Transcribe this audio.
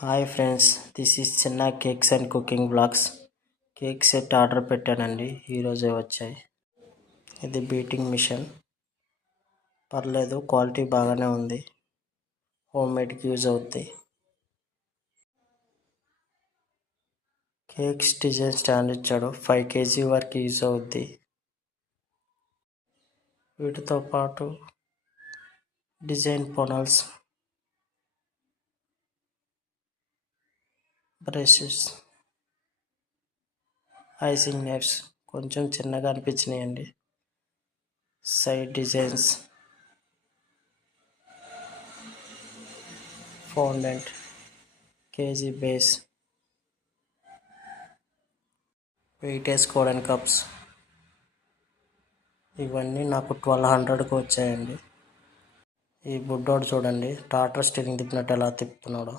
Hi friends, this is చిన్న cakes and cooking blogs. Cake set order పెట్టానండి, ఈరోజే వచ్చాయి. ఇది బీటింగ్ మిషన్, పర్లేదు, క్వాలిటీ బాగానే ఉంది. హోమ్ మేడ్కి యూజ్ అవుద్ది. కేక్స్ డిజైన్ స్టాండ్ ఇచ్చాడు, 5 kg వరకు యూజ్ అవుద్ది. వీటితో పాటు డిజైన్ పొనల్స్, బ్రషెస్, ఐసింగ్ నైఫ్స్ కొంచెం చిన్నగా అనిపించినాయండి. Side designs, fondant, KG base, weight వేసుకోవడానికి కప్స్, ఇవన్నీ నాకు 1200కు వచ్చాయండి. ఈ బుడ్డోడు చూడండి, టాటర్ స్టీరింగ్ తిప్పినట్టు ఎలా తిప్పుతున్నాడు.